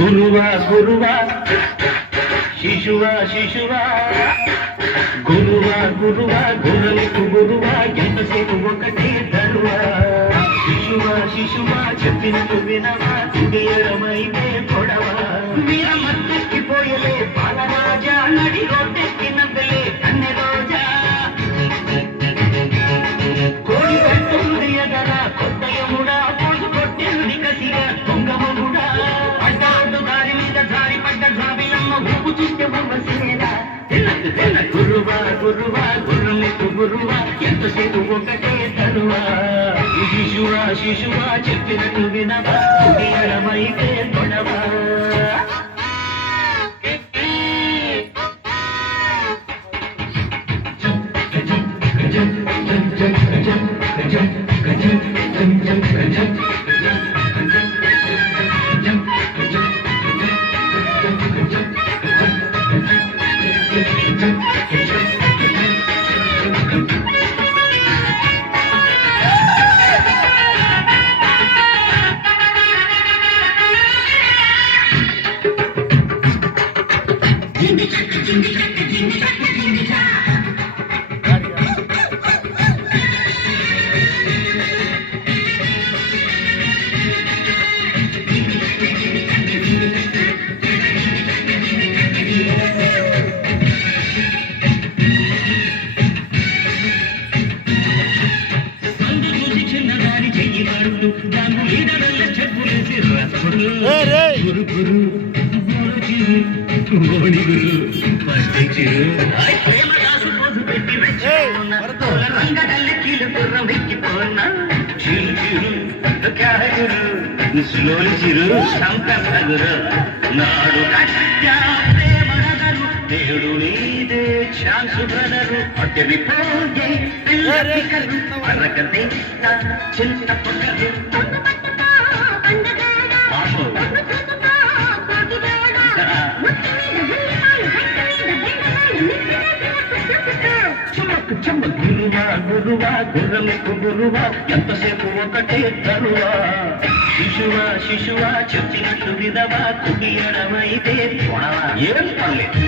గురువా గురువా శిశువా శిశువా గురువా గురువా గురువుకు గురువా ఎంతసేపు ఒకటే తరువా శిశువా శిశువా చెప్పినట్టు వినవా సుదీరమైతే పొడవా వీరమత్తెక్కిపోయలే బాలరాజా నడి రోడ్డెక్కినందులే కన్నె రోజా కోడి కట్టుంది ఎదరా కొత్త యముడా పోసు కొట్టింది కసిగా దొంగముడా అడ్డాడు దారి మీద జారి పడ్డ జాబిలమ్మ ఊపు చూస్తే బొమ్మసేరా గురువా గురువా గురువుకు గురువా ఎంతసేపు ఒకటే తరువా శిశువా శిశువా చెప్పినట్టు వినవా ఉదయమైతే తొడవా స్లోలి చిరు సంపగురు నాడు దేవుడు నీదే ఛాన్సు బ్రదరు అడ్డవిపోయే పిల్లలు అరగదే చింత పొగరు గురువా గురువా గుర్రముకు గురువా ఎంతసేపు ఒకటే తరువా శిశువా శిశువా చెప్పినట్టు విధవా కుడియడమైతే పొడవా ఏం పర్లేదు